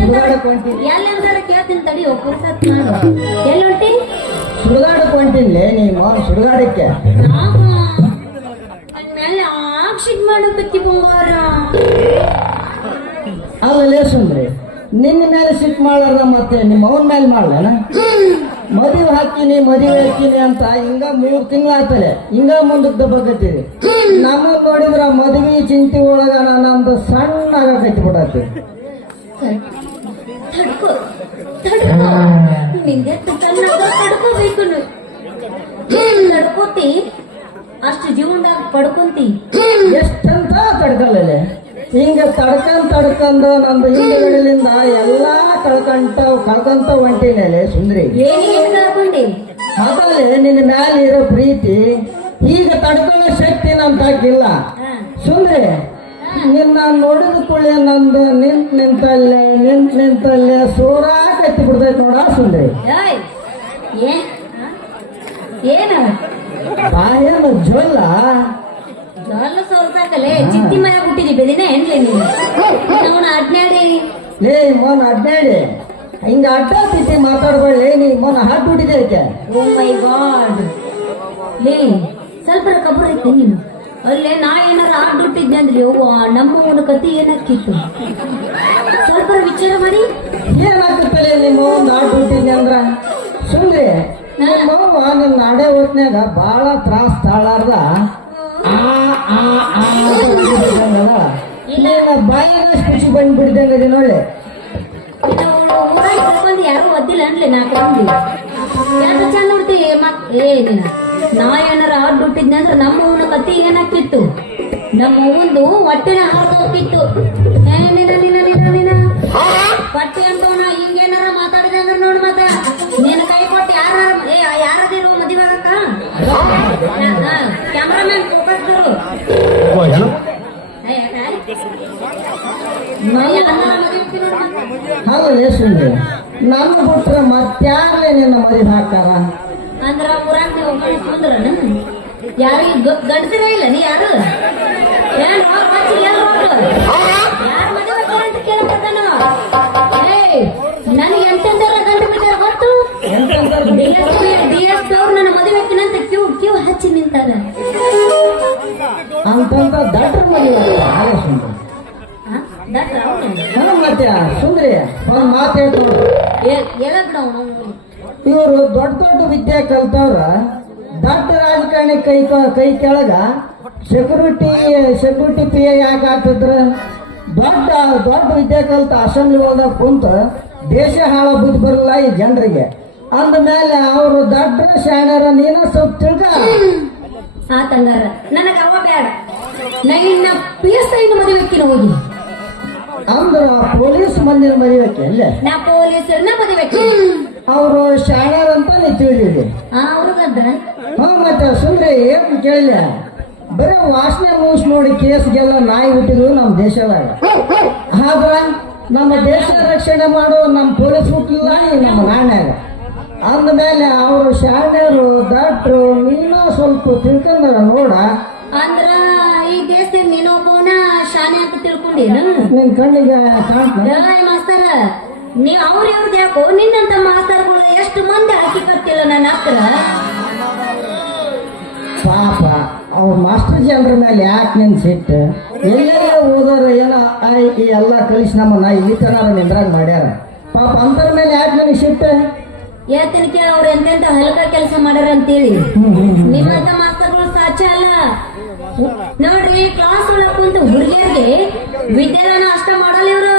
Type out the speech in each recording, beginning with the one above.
ಎಲ್ಲಂತಾರ ಕೇಳ್ತೀನಿ ತಡಿ ಪುರ್ಸತ್ ಮಾಡು ಎಲ್ಲಿ ಹೊಂಟಿ ಸುಡುಗಾಡಕ್ ಹೊಂಟೀನಿ ನೀನು ಸುಡುಗಾಡಕ್ಕೆ. ನನ್ ಮೇಲೆ ಆಕ್ಷಿಕ್ ಮಾಡಕತ್ತಿ ಬಂಗಾರ. ಅಲ್ಲೇ ಸುಂದ್ರಿ ನಿನ್ನ ಮೇಲೆ ಸಿಟ್ ಮಾಡಾರ ಮತ್ತೆ ನಿಮ್ಮ ಅವನ ಮೇಲೆ ಮಾಡ್ಲೇನ? ಮದುವೆ ಹಾಕಿನಿ ಮದುವೆ ಹಾಕ್ತೀನಿ ಅಂತ ಹಿಂಗ ಮೂರು ತಿಂಗಳು ಆತಲೆ ಹಿಂಗ ಮುಂದಕ್ಕೆ ದಬ್ಬಕತ್ತೀರಿ. ನಮ್ಮ ನೋಡಿದ್ರ ಮದುವೆ ಚಿಂತೆ ಒಳಗ ಅಂತ ಸಣ್ಣ ಆಗಕೈತಿ ಬಿಡತ್ತಿ ತಡ್ಕೋ ತಡ್ಕೋ. ನಿಂಗೆ ಚೆನ್ನಾಗ ತಡ್ಕೋಬೇಕು ನೀನು ತಡ್ಕೋತಿ ಅಷ್ಟು ಜೀವನದಾಗ ಪಡ್ಕೊಂತಿ. ಎಷ್ಟಂತ ತಡ್ಕಲ್ಲ ಹಿಂಗ ತಡ್ಕೊಂಡ್ ತಡ್ಕೊಂಡು ನಂದು ಹಿಂದಗಡೆಲಿಂದ ಎಲ್ಲಾ ಕಳ್ಕಂತ ಕಳ್ಕಂತ ಹೊಂಟಿನೇಲೆ ಸುಂದ್ರಿ. ಏನಿಗೆ ಕಳ್ಕೊಂಡಿ? ಅದಲ್ಲೇ ನಿನ್ನ ಮ್ಯಾಲೆ ಇರೋ ಪ್ರೀತಿ ಈಗ ತಡ್ಕೊಳ್ಳೋ ಶಕ್ತಿ ನಮ್ ತಾಕಿಲ್ಲ. ಸುಂದ್ರಿ. ನಿನ್ನ ನೋಡಿದ ಕೂಡಲೇ ನಂದು ನಿಂತ್ ನಿಂತಲ್ಲೇ ನಿಂತ್ ನಿಂತಲ್ಲೇ ಸೋರಾಕತ್ತಿ ಬಿಡ್ತೈತೆ ನೋಡ ಸುಂದ್ರಿ. ಏನು? ಬಾಯನ ಜೋಲ್ಲ? ಜೋಲ ಸೋಲ್ಸಾಕಲೆ ಚಿತ್ತಿ ಮಯ ಹುಟ್ಟಿದಿ ಬೆದಿನ ಹೆಣ್ಲೆ ನೀನು. ಅವನ ಅಡ್ನಾಡಿ ಲೇ ಮೋನ್ ಅಡ್ಡಾಡಿ ಹಿಂಗ ಅಡ್ಡ ತಿತ್ತಿ ಮಾತಾಡ್ಕೊಳ್ಳಿ ನೀ ಮೊನ್ನ ಹಾಟ್ ಬಿಟ್ಟಿದೆ ಓ ಮೈ ಗಾಡ್ ಲೇ ಸ್ವಲ್ಪ ಕಬ್ಬು ಐತೆ ನೀನು. ಅಲ್ಲೇ ನಾ ಏನಾರ ಆಡ್ಬಿಟ್ಟಿದ್ದೆ ಅಂದ್ರೆ ನಮ್ಮ ಅವನ ಕತಿ ಏನಕ್ಕಿತ್ತು ಸ್ವಲ್ಪ ವಿಚಾರ ಮಾಡಿ. ಏನಾಗುತ್ತೆ ನಿಮ್ಮ ಒಂದು ಆಡ್ಬಿಟ್ಟಿದ್ದೆ ಅಂದ್ರ? ಸುಂದ್ರಿ ನಿಮ್ಮ ಅವ್ವ ನಿನ್ನ ಅಡೆ ಹೊತ್ನಾಗ ಬಾಳ ತ್ರಾಸ್ ತಾಳಾರ್ದ. ನೀನು ಬಾಯಿಗೆ ಖುಷಿ ಬಂದ್ಬಿಡ್ದಂಗದಿ ನೋಡಿ ಊರಾಗ ಕರ್ಕೊಂಡ್ ಯಾರು ಒದ್ದಿಲ್ಲ ಅನ್ಲಿ ನಾ ಕಂದಿ ಯಾಕ ಚಂದ ನೋಡ್ತಿ? ಮತ್ ಏ ನೀನ. ನಾ ಏನಾರ ಆಡ್ಬಿಟ್ಟಿದ್ನೆ ಅಂದ್ರೆ ನಮ್ಮ ಅವನ ಕತಿ ಏನಾಗ್ತಿತ್ತು ನಮ್ಮ ಅವ್ವಂದು ಹೊಟ್ಟೆನ ನೀನ ಹೊಟ್ಟೆ ಅಂತವನ ಹಿಂಗೇನಾರ ಮಾತಾಡಿದೆ ಅಂದ್ರೆ ನೋಡು ಮತ್ತ ನೀನು ಕೈ ಕೊಟ್ಟು ಯಾರ ಏ ಯಾರದಿರು ಮದುವೆ ಆಗಕ್ಕ ಕ್ಯಾಮ್ರಾಮನ್ ಫೋಕಸ್ ಆಗ್ತೀನಿ ನೋಡು ಮತ್ತ. ನನ್ನ ಬಿಟ್ರೆ ಮತ್ಯಾರ್ಲೆ ನಿನ್ನ ಮದುವೆ ಹಾಕಾರ ಅಂದ್ರ ಊರಾಗ ನೀವು ಒಬ್ಬನೇ ಯಾರು ಗಂಡಸಿರ ಇಲ್ಲ ನೀ ಯಾರು ಏನ್ ಅಂತ ಕೇಳಕತ್ತಾನ ಏಯ್ ನನಗೆ ಎಂತೆಂದರ ಗಂಡ ಬಿಟ್ಟಾರ ಗೊತ್ತು ಡಿ ಎಸ್ ಪಿ ಅವ್ರು ನನ್ನ ಮದುವೆ ಅಂತ ಕ್ಯೂ ಕ್ಯೂ ಹಚ್ಚಿ ನಿಂತಾರ ಅಂತಂತ ದಟ್ರ ಮದುವೆ? ದಟ್ರ ಅವ್ನು? ಮತ್ತೆ ಮಾತು ಅವ್ನು. ಇವರು ದೊಡ್ಡ ದೊಡ್ಡ ವಿದ್ಯೆ ಕಲ್ತವ್ರ ದೊಡ್ಡ ರಾಜಕಾರಣಿ ಕೈ ಕ- ಕೆಳಗ ಸೆಕ್ಯೂರಿಟಿ ಸೆಕ್ಯೂರಿಟಿ ಪಿ ಎ ಯಾಕೆ ಆಗ್ತಿದ್ರ? ದೊಡ್ಡ ದೊಡ್ಡ ವಿದ್ಯೆ ಕಲ್ತ ಅಸೆಂಬ್ಲಿ ಒಳಗ ಕುಂತ ದೇಶ ಹಾಳ ಬುದ್ಧಿ ಬರಲ್ಲ ಈ ಜನರಿಗೆ. ಅಂದ ಮೇಲೆ ಅವರು ದೊಡ್ಡ ಶಾಣರ ನೀನ ಸ್ವಲ್ಪ ತಿಳ್ಕ. ಆತಂಗಾರ ನನಗ ಅವ ಬೇಡ. ನಾ ಪಿ ಎಸ್ ಐ ಮದುವೆ ಹೋಗಿ ಅಂದ್ರ ಪೊಲೀಸ್ ಮಂದಿರ ಮದುವೆಕ್ಕೆ ಅಲ್ಲೇ? ನಾ ಪೊಲೀಸರನ್ನ ಅವರು ಶಾಣ್ಯರ ಅಂತ ನೀ ತಿಳಿದಿದೆ ಅವ್ರಿಗದ್ರ ಹಾ ಮತ್ತೆ ಸುಂದ್ರಿ ಏನ್ ಕೇಳಿಲ್ಲ. ಬರೀ ವಾಸನೆ ಮೂಸ್ ನೋಡಿ ಕೇಸ್ಗೆಲ್ಲ ನಾಯಿ ಹುಟ್ಟಿದ್ರು ನಮ್ಮ ದೇಶದಾಗ. ಆದ್ರ ನಮ್ಮ ದೇಶ ರಕ್ಷಣೆ ಮಾಡೋ ನಮ್ಮ ಪೊಲೀಸ್ ಹುಟ್ಟಿಲ್ಲ ನಮ್ಮ ನಾಣ್ಯಾಗ. ಅಂದಮೇಲೆ ಅವರು ಶಾಣ್ಯರು ದಟ್ರು ನೀನು ಸ್ವಲ್ಪ ತಿಳ್ಕೊಂಡ್ರ ನೋಡ. ಅಂದ್ರ ಶಾನೆ ಅಂತ ತಿಳ್ಕೊಂಡೇನ? ನಿನ್ ಕಣ್ಣಿಗೆ ಮಾಸ್ತರ ನೀವ್ ಅವ್ರ ಇವ್ರದ್ ಯಾಕೋ ನಿನ್ನಂತ ಮಾಸ್ತರ್ಗಳು ಎಷ್ಟು ಮಂದಿ ಹಾಕಿ ಕತ್ತಿಲ್ಲ ನನ್ನ ಹತ್ರ? ಪಾಪ ಅವ್ರ ಮಾಸ್ಟರ್ ಜನರ ಮೇಲೆ ಯಾಕೆ ನಿನ್ ಸಿಟ್ಟು? ಎಲ್ಲೆಲ್ಲ ಓದೋರ ಏನ ಈ ಎಲ್ಲ ಕಲಿಸಿ ನಮ್ಮನ್ನ ಇಲ್ಲಿ ತನಾರ ನಿಂದ್ರಾಗ ಮಾಡ್ಯಾರ. ಪಾಪ ಅಂತರ ಮೇಲೆ ಯಾಕೆ ನನಗೆ ಸಿಟ್ಟು? ಹೇಳ್ತೀನಿ ಕೇಳಿ ಅವ್ರು ಎಂತೆಂತ ಹಲ್ಕ ಕೆಲಸ ಮಾಡ್ಯಾರ ಅಂತೇಳಿ. ನಿಮ್ಮಂತ ಮಾಸ್ತರ್ಗಳು ಸಾಚ ಅಲ್ಲ. ನೋಡ್ರಿ ಕ್ಲಾಸ್ ಒಳಗ್ ಕುಂತ ವಿದ್ಯಾದಾನ ಅಷ್ಟ ಮಾಡಲ್ಲ ಇವರು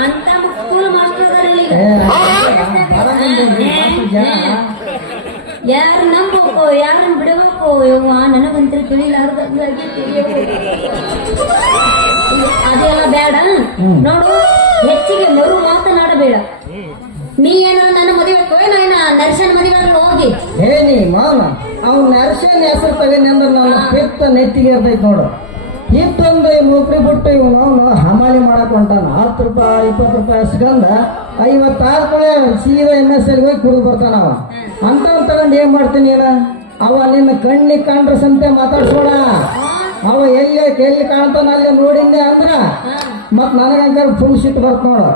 ಅಂತ ಸ್ಕೂಲ್ ಮಾಸ್ಟರ್ ಯಾರು ನಂಬಬೇಕು ಯಾರನ್ನ ಬಿಡಬೇಕು ಯವ್ವ ನನಗಂತೂ ತಿಳಿಲಾರ್ದಂಗಾಗೈತಿ ಅದೆಲ್ಲ ಬೇಡ ನೋಡು ಹೆಚ್ಚಿಗೆ ಮರು ಮಾತನಾಡಬೇಡ ನೀ ಏನಾರ ನನ್ನ ಮದುವೆ ನಾ ಏನ ನರ್ಸನ್ ಮದುವೆ ಹೋಗಿ ಹೇ ನೀ ಮಾವ ಹಸೇನ್ ಹೆಸರು ತಗೊಂಡಿ ಅಂದ್ರೆ ನಾನು ಪಿತ್ತ ನೆತ್ತಿಗೆ ಇರ್ತೈತೆ ನೋಡು. ಇಂತೊಂದು ನೌಕರಿ ಬಿಟ್ಟು ಇವನು ಹಮಾಲಿ ಮಾಡಕ್ಕೆ ಹೊಂಟಾನ. ಹತ್ತು ರೂಪಾಯಿ ಇಪ್ಪತ್ತು ರೂಪಾಯಿ ಹಸ್ಕಂದ ಐವತ್ತಾರು ಕೂಡ ಸೀದಾ ಎಂ ಎಸ್ ಎಲ್ಗೆ ಹೋಗಿ ಕುಡಿದು ಬರ್ತಾನ ಅವ ಅಂತ ತಗೊಂಡು ಏನು ಮಾಡ್ತೀನಿ ಏನ ಅವ ನಿನ್ನ ಕಣ್ಣಿ ಕಾಣ್ರ ಸಂತೆ ಮಾತಾಡ್ಸೋಣ. ಅವ ಎಲ್ಲಿ ಎಲ್ಲಿ ಕಾಣ್ತಾನ ಅಲ್ಲಿ ನೋಡಿದ್ದೆ ಅಂದ್ರೆ ಮತ್ತು ನನಗಂಕರ್ ಫುಲ್ ಸಿಟ್ಟು ಬರ್ತ ನೋಡು.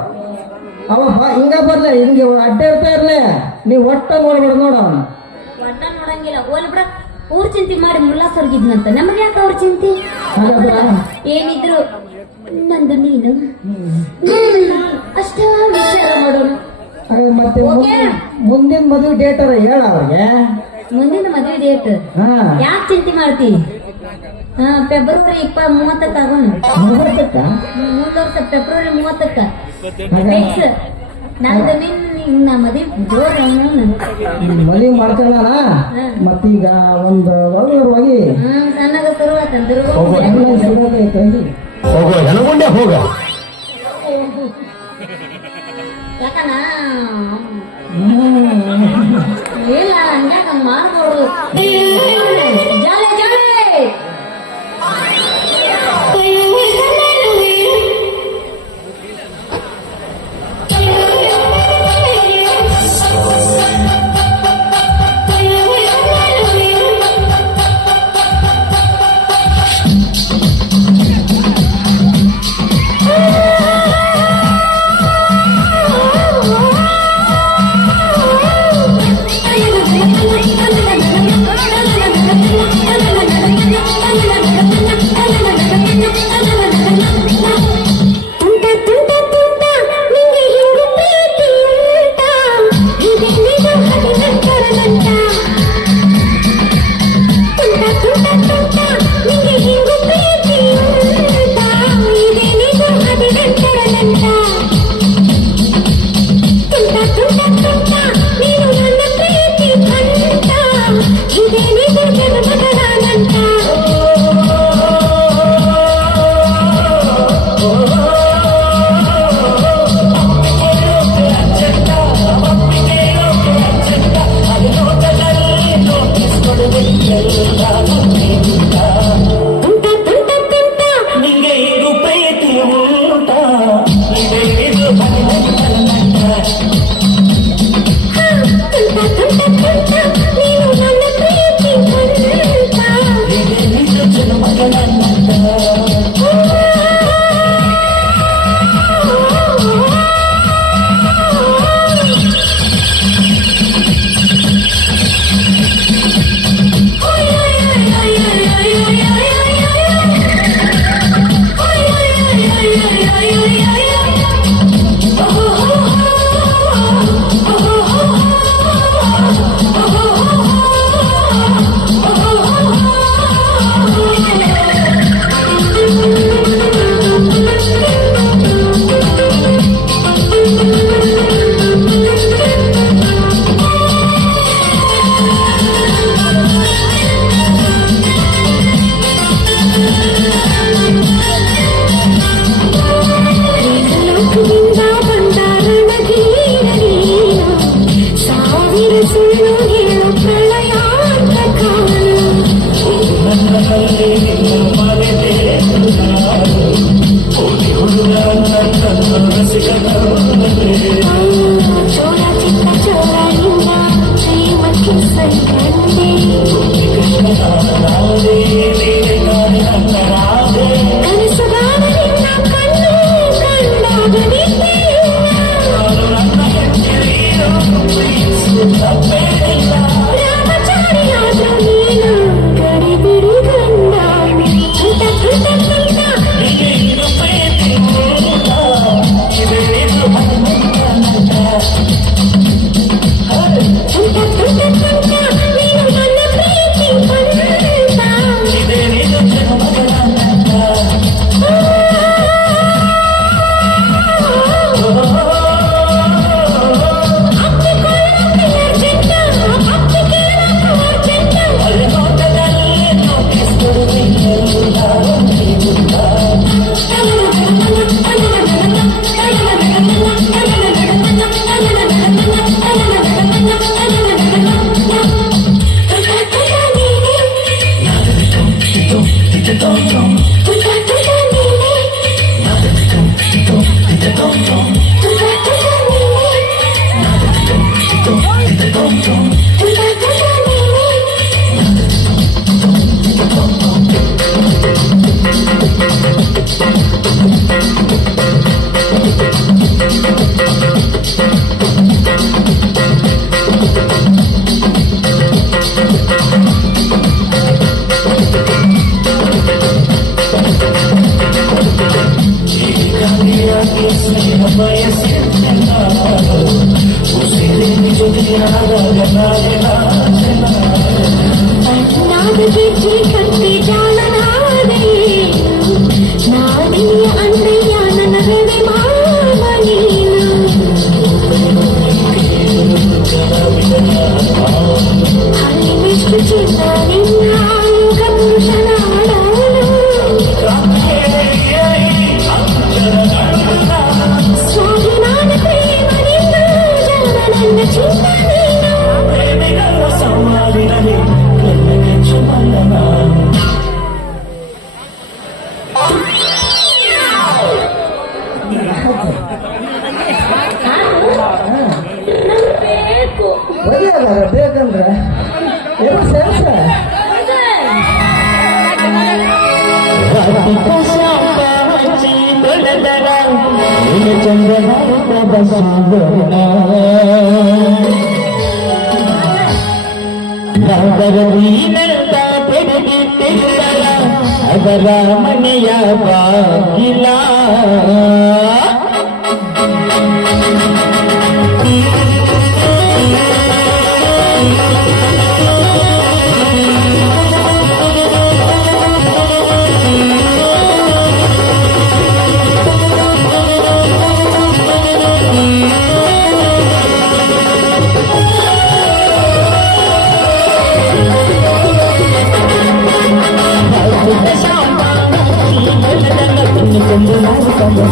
ಅವ ಹಿಂಗ ಬರ್ಲೆ ಹಿಂಗೆ ಅಡ್ಡ ಇರ್ತಾ ಇರ್ಲಿ. ನೀವು ಒಟ್ಟ ನೋಡ್ಬಿಡ ನೋಡ ಅವನು. ಊರ್ ಚಿಂತೆ ಮಾಡಿ ಮುರುಳಾ ಸರ್ಗಿದ್ನಂತ ನಮ್ಗೆ ಯಾಕೆ ಅವ್ರ ಚಿಂತೆ? ಏನಿದ್ರು ನಂದು ನೀನು. ಅಷ್ಟೇ ವಿಚಾರ ಮಾಡೋಣ. ಮತ್ತೆ ಮುಂದಿನ ಮದುವೆ ಡೇಟ್ ಹೇಳ ಅವ್ರಿಗೆ. ಮುಂದಿನ ಮದುವೆ ಡೇಟ್ ಹಾ. ಯಾಕೆ ಚಿಂತೆ ಮಾಡ್ತಿ? ಹಾ ಫೆಬ್ರವರಿ ಇಪ್ಪ ಮೂವತ್ತಕ್ಕ ಆಗೋಣ. ಮುಂದಿನ ವರ್ಷ ಫೆಬ್ರವರಿ ಮೂವತ್ತಕ್ಕ. ಹಾಗಾದ್ರೆ- ನಂದನೇ ನಿನ್ನ ಮದುವೆ ಜೋರನ್ನು ಮತ್ತೀಗ ಒಂದು ಒಳಗೆ ಸಣ್ಣದ ಹೋಗೋ. ಹೋಗ ಇಲ್ಲ okay. I'm not Thank you. ಚಂದ್ರೀನಂತ ತಿರುಗಿಟ್ಟಿಲ್ಲ ಅದರ ಮನೆಯ ಬಾಗಿಲ Thank you.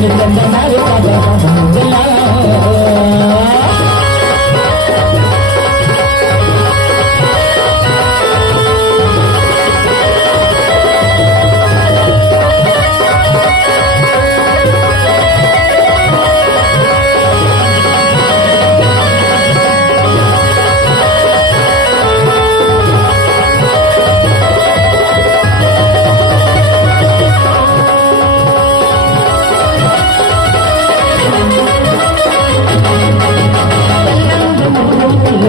Thank you.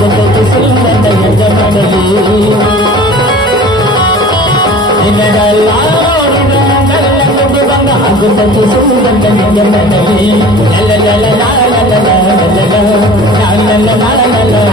கொண்டு செல்வந்த எந்த மனையில் நல்ல நல்ல நல்ல நல்ல